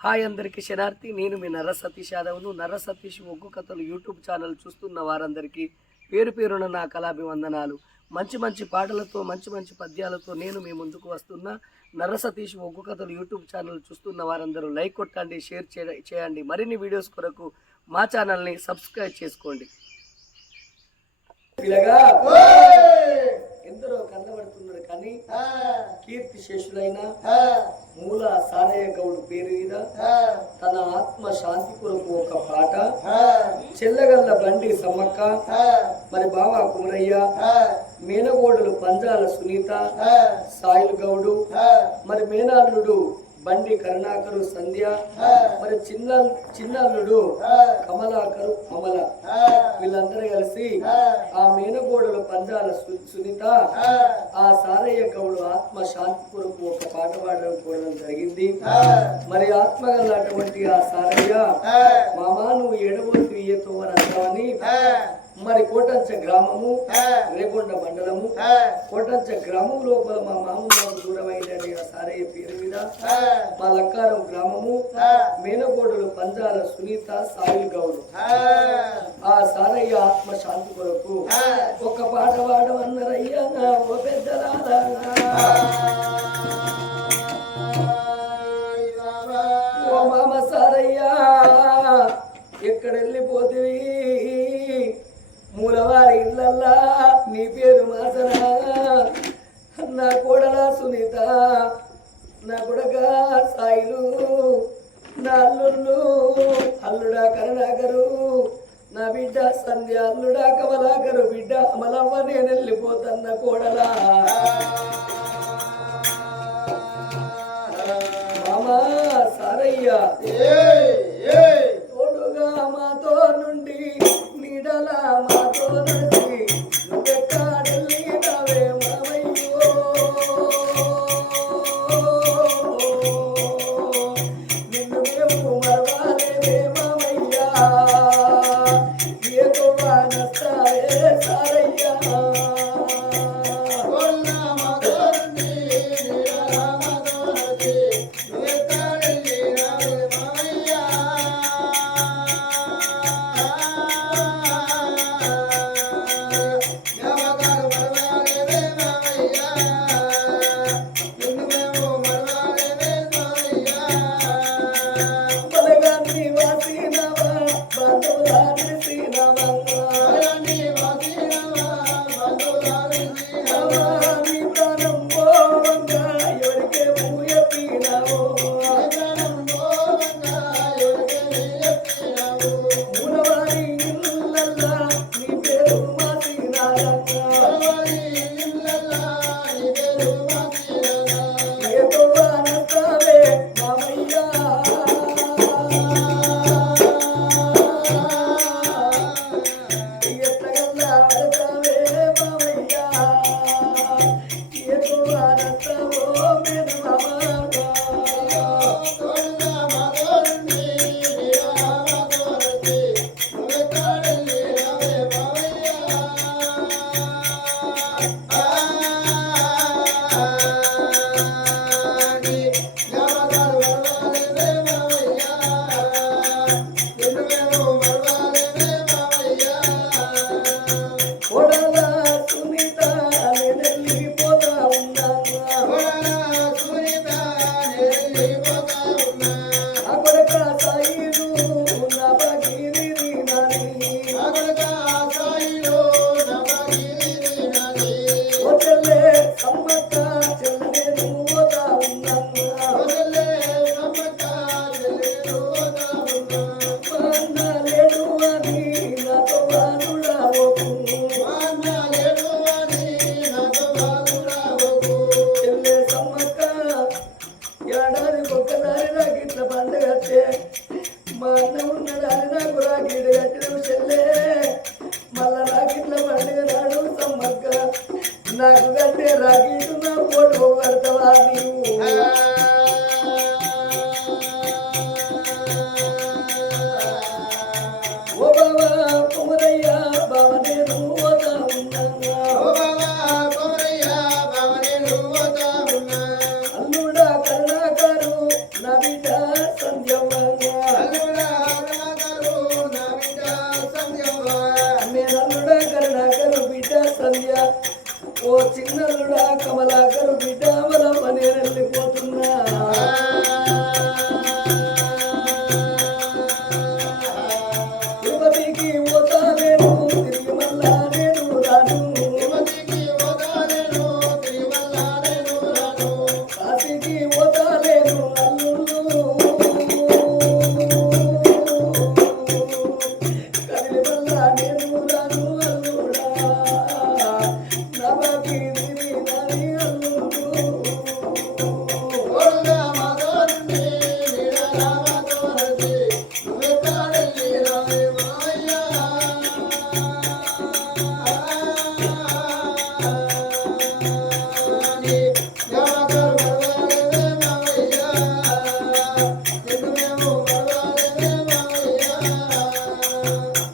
Hi అందరికీ శనార్థి. నేను మీ నర్ర సతీష్ యాదవ్ను. నర్ర సతీష్ ఒగ్గు కథలు యూట్యూబ్ ఛానల్ చూస్తున్న వారందరికీ పేరు పేరున నా కళాభివందనాలు. మంచి మంచి పాటలతో మంచి మంచి పద్యాలతో నేను మీ ముందుకు వస్తున్న నర్ర సతీష్ ఒగ్గు కథలు యూట్యూబ్ ఛానల్ చూస్తున్న వారందరూ లైక్ కొట్టండి, షేర్ చేయండి. మరిన్ని వీడియోస్ కొరకు మా ఛానల్ని సబ్స్క్రైబ్ చేసుకోండి. పిల్లగా ఎందరో కనబడుతున్నారు కానీ కీర్తి శేషులైన మూల సారయ్య గౌడు పేరు మీద తన ఆత్మ శాంతి కొరకు ఒక పాట, చెల్లగల్ల బండి సమ్మక్క, మరి బావా కుమరయ్య, మేనగోడులు పంజాల సునీత, సాయిల్ గౌడు, మరి మేనాల్లుడు బండి కరుణాకరు సంధ్య, మరి చిన్నల్లుడు కమలాకరు కమల, వీళ్ళందరూ కలిసి ఆ మేనగోడలు పంజాల సునీత, ఆ సారయ్య గౌడు ఆత్మ శాంతి కొరకు ఒక పాట పాడడం కూడా జరిగింది. మరి ఆత్మగల అటువంటి ఆ సారయ్య, మామా నువ్వు ఏడవద్దు ఈయతో అని అంటామని మరి కోటంచ గ్రామము, రేకొండ మండలము, కోటంచ గ్రామం లోపల మా మామ మాకు దూరమైందని ఆ సారయ్య పేరు మీద మా లక్కారం గ్రామము, మేనగోడులు పంజాల సునీత, సాయిల్ గౌడు, ఆ సారయ్య ఆత్మ శాంతి కొరకు ఒక పాట పాడమన్నారయ్యా ఓ పెద్దలారా. ఓ మామ సారయ్య ఎక్కడ వెళ్ళిపోతివి, మూలవారి ఇళ్ళల్లా నీ పేరు మాసనా, నా కోడల సునీత, నా కొడక సాయిలు, నా అల్లుడా కరుణాకరు, నా బిడ్డ సంధ్య, అల్లుడా కమలాకరు, బిడ్డ అమలవ్వ, నేను వెళ్ళిపోతన్న కోడలా. మామా సారయ్య తోడుగా మాతో నుండి నీడలా మాతో నుండి నువ్వెక్కడెళ్ళి నవే మామయ్యో, నిన్ను మేము మరవాలేదే మామయ్యా, ఏదో నస్తారే సారయ్యా. మా అన్న ఉన్నదాన్ని నాకు రాకీడు కట్టిన చెల్లే, మళ్ళా రాకిట్ల పండుగ నాడు సమ్మక్క నాకు కట్టే రాకీడు నా ఫోటో కడతావా నీవు. ఓ బాబా కుమరయ్య బావ నేను పోతా ఉన్నా, అల్లుడా కరుణాకరు నా బిడ్డ సంధ్యవ్వ మేనల్లుడా కరుణాకరు బిడ్డ సంధ్య ఓ చిన్నల్లుడా కమలాకరు బిడ్డ వలమ్మ నేను వెళ్ళిపోతున్నా తిరుపతికి పోతానేను తిరిగి మళ్ళా నేను రాను కాశీకి పోతానేను అల్లుళ్ళు కదిలి మళ్ళా నేను రాను అల్లుడా నవకి తిరిగి రాని అల్లుళ్ళు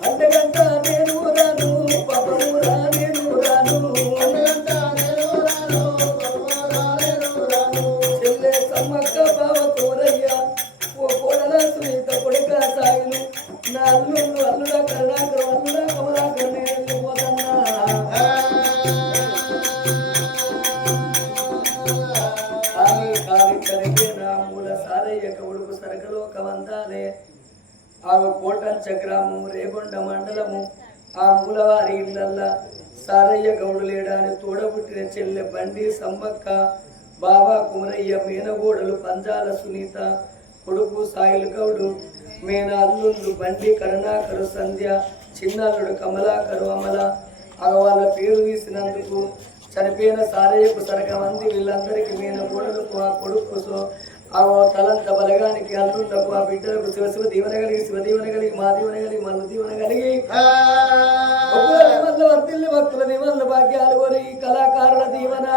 అంతకంట నేను రాను పపమురా నేను రాను చెల్లె సమ్మక్క బావ కోరయ్య ఓ కోడల సునీత కొడుక సాయిలు నా అల్లుళ్ళు అల్లుడా కరుణాకర్ అల్లుడా కమలాకర్ నేను వెళ్ళిపోతన్నా కాని కాని కరిగే నా మూల సారయ్య కవుడుకు సరకలోకవంతాలే ఆ కోటంచ గ్రామము రేగొండ మండలము ఆ మూలవారి ఇళ్ళల్లా సారయ్య గౌడు లేడాని తోడబుట్టిన చెల్లె బండి సమ్మక్క బావా కుమరయ్య మేనగోడలు పంజాల సునీత కొడుకు సాయిల్ గౌడు మేన అల్లుళ్ళు బండి కరుణాకరు సంధ్య చిన్నల్లుడు కమలాకరు అమల వాళ్ళ పేరు తీసినందుకు చనిపోయిన సారయ్యకు సరగమంది వీళ్ళందరికీ మేనగోడలకు ఆ కొడుకు ఆ తలంత బలగానికి అల్లుళ్లకు ఆ బిడ్డలకు శివ దీవెన కలిగి మా దీవెన కలిగి మల్లు దీవెన కలిగి వర్తిల్లి భక్తుల దీవెనల భాగ్యాలు కోరి కళాకారుల దీవెన